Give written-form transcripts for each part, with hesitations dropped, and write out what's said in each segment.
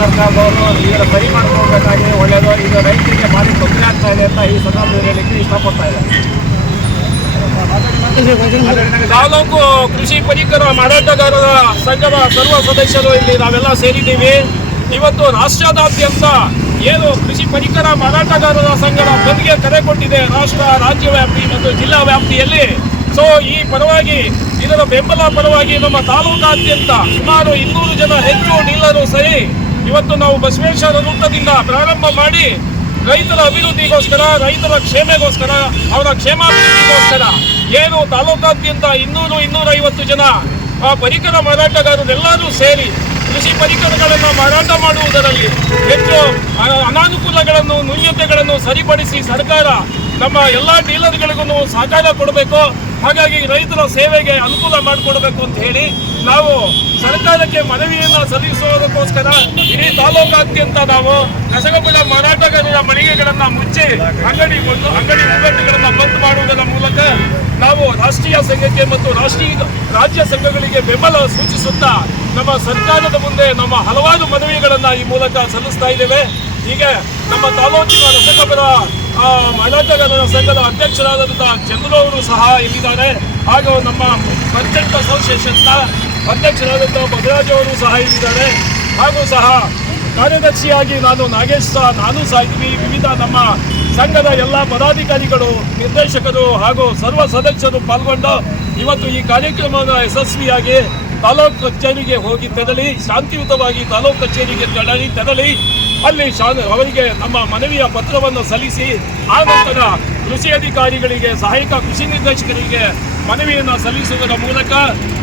ಸರ್ಕಾರದವರು ಇದರ ಸರಿ ಮಾಡ್ಕೊಳ್ಬೇಕಾಗಿ ಒಳ್ಳೆಯದು. ಇದು ರೈತರಿಗೆ ಭಾರಿ ತೊಂದರೆ ಆಗ್ತಾ ಇದೆ ಅಂತ ಈ ಸಂದರ್ಭದಲ್ಲಿ ಹೇಳಲಿಕ್ಕೆ ಇಷ್ಟಪಡ್ತಾ ಇದೆ. ತಾಲೂಕು ಕೃಷಿ ಪರಿಕರ ಮಾರಾಟಗಾರರ ಸಂಘದ ಸರ್ವ ಸದಸ್ಯರು ಇಲ್ಲಿ ನಾವೆಲ್ಲ ಸೇರಿದ್ದೀವಿ. ಇವತ್ತು ರಾಷ್ಟ್ರದಾದ್ಯಂತ ಏನು ಕೃಷಿ ಪರಿಕರ ಮಾರಾಟಗಾರರ ಸಂಘದ ಬಂದ್ಗೆ ಕರೆ ಕೊಟ್ಟಿದೆ ರಾಷ್ಟ್ರ, ರಾಜ್ಯ ವ್ಯಾಪ್ತಿ ಮತ್ತು ಜಿಲ್ಲಾ ವ್ಯಾಪ್ತಿಯಲ್ಲಿ. ಸೊ ಈ ಪರವಾಗಿ ಇದರ ಬೆಂಬಲ ಪರವಾಗಿ ನಮ್ಮ ತಾಲೂಕಾದ್ಯಂತ ಸುಮಾರು 200 ಜನ ಹೆಚ್ಚು ಡೀಲರು ಸರಿ ಇವತ್ತು ನಾವು ಬಸವೇಶ್ವರ ವೃತ್ತದಿಂದ ಪ್ರಾರಂಭ ಮಾಡಿ ರೈತರ ಅಭಿವೃದ್ಧಿಗೋಸ್ಕರ, ರೈತರ ಕ್ಷೇಮೆಗೋಸ್ಕರ, ಅವರ ಕ್ಷೇಮಾಭಿವೃದ್ಧಿಗೋಸ್ಕರ ಏನು ತಾಲೂಕಾದ್ಯಂತ 200-250 ಜನ ಪರಿಕರ ಮಾರಾಟಗಾರರೆಲ್ಲರೂ ಸೇರಿ ಕೃಷಿ ಪರಿಕರಗಳನ್ನು ಮಾರಾಟ ಮಾಡುವುದರಲ್ಲಿ ಹೆಚ್ಚು ಅನಾನುಕೂಲಗಳನ್ನು, ನ್ಯೂನತೆಗಳನ್ನು ಸರಿಪಡಿಸಿ ಸರ್ಕಾರ ನಮ್ಮ ಎಲ್ಲ ಡೀಲರ್ಗಳಿಗೂ ಸಹಕಾರ ಕೊಡಬೇಕು. ಹಾಗಾಗಿ ರೈತರ ಸೇವೆಗೆ ಅನುಕೂಲ ಮಾಡಿಕೊಡ್ಬೇಕು ಅಂತ ಹೇಳಿ ನಾವು ಸರ್ಕಾರಕ್ಕೆ ಮನವಿಯನ್ನು ಸಲ್ಲಿಸುವುದಕ್ಕೋಸ್ಕರ ಇಡೀ ತಾಲೂಕಾದ್ಯಂತ ನಾವು ರಸಗೊಬ್ಬರ ಮಾರಾಟಗಾರರ ಮಳಿಗೆಗಳನ್ನು ಮುಚ್ಚಿ ಅಂಗಡಿ ಮುಂಗಟ್ಟುಗಳನ್ನು ಬಂದ್ ಮಾಡುವುದರ ಮೂಲಕ ನಾವು ರಾಷ್ಟ್ರೀಯ ಸಂಘಕ್ಕೆ ಮತ್ತು ರಾಜ್ಯ ಸಂಘಗಳಿಗೆ ಬೆಂಬಲ ಸೂಚಿಸುತ್ತಾ ನಮ್ಮ ಸರ್ಕಾರದ ಮುಂದೆ ನಮ್ಮ ಹಲವಾರು ಮನವಿಗಳನ್ನು ಈ ಮೂಲಕ ಸಲ್ಲಿಸ್ತಾ ಇದ್ದೇವೆ. ಹೀಗೆ ನಮ್ಮ ತಾಲೂಕಿನ ರಸಗೊಬ್ಬರ ಮಾರಾಟಗಾರರ ಸಂಘದ ಅಧ್ಯಕ್ಷರಾದಂಥ ಚಂದ್ರು ಅವರು ಸಹ ಇಲ್ಲಿದ್ದಾರೆ. ಹಾಗೂ ನಮ್ಮ ಮರ್ಚೆಂಟ್ ಅಸೋಸಿಯೇಷನ್ನ ಅಧ್ಯಕ್ಷರಾದಂಥ ಬಸವರಾಜ್ ಅವರು ಸಹ ಇಲ್ಲಿದ್ದಾರೆ. ಹಾಗೂ ಸಹ ಕಾರ್ಯದರ್ಶಿಯಾಗಿ ನಾನು ಸಹ ಇದ್ದೀವಿ. ವಿವಿಧ ನಮ್ಮ ಸಂಘದ ಎಲ್ಲ ಪದಾಧಿಕಾರಿಗಳು, ನಿರ್ದೇಶಕರು ಹಾಗೂ ಸರ್ವ ಸದಸ್ಯರು ಪಾಲ್ಗೊಂಡು ಇವತ್ತು ಈ ಕಾರ್ಯಕ್ರಮವನ್ನು ಯಶಸ್ವಿಯಾಗಿ ತಾಲೂಕು ಕಚೇರಿಗೆ ಹೋಗಿ ತೆರಳಿ ಶಾಂತಿಯುತವಾಗಿ ತಾಲೂಕು ಕಚೇರಿಗೆ ತೆರಳಿ ಅಲ್ಲಿ ಅವರಿಗೆ ನಮ್ಮ ಮನವಿಯ ಪತ್ರವನ್ನು ಸಲ್ಲಿಸಿ ಆ ನಂತರ ಕೃಷಿ ಅಧಿಕಾರಿಗಳಿಗೆ, ಸಹಾಯಕ ಕೃಷಿ ನಿರ್ದೇಶಕರಿಗೆ ಮನವಿಯನ್ನು ಸಲ್ಲಿಸುವುದರ ಮೂಲಕ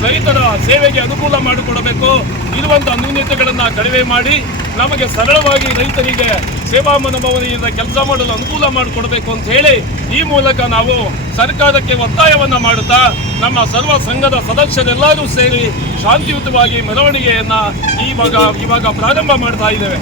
ರೈತರ ಸೇವೆಗೆ ಅನುಕೂಲ ಮಾಡಿಕೊಡಬೇಕು. ಇರುವಂಥ ನ್ಯೂನತೆಗಳನ್ನು ಕಡಿಮೆ ಮಾಡಿ ನಮಗೆ ಸರಳವಾಗಿ ರೈತರಿಗೆ ಸೇವಾ ಮನೋಭಾವನೆಯಿಂದ ಕೆಲಸ ಮಾಡಲು ಅನುಕೂಲ ಮಾಡಿಕೊಡಬೇಕು ಅಂತ ಹೇಳಿ ಈ ಮೂಲಕ ನಾವು ಸರ್ಕಾರಕ್ಕೆ ಒತ್ತಾಯವನ್ನು ಮಾಡುತ್ತಾ ನಮ್ಮ ಸರ್ವ ಸಂಘದ ಸದಸ್ಯರೆಲ್ಲರೂ ಸೇರಿ ಶಾಂತಿಯುತವಾಗಿ ಮೆರವಣಿಗೆಯನ್ನು ಇವಾಗ ಪ್ರಾರಂಭ ಮಾಡ್ತಾ ಇದ್ದೇವೆ.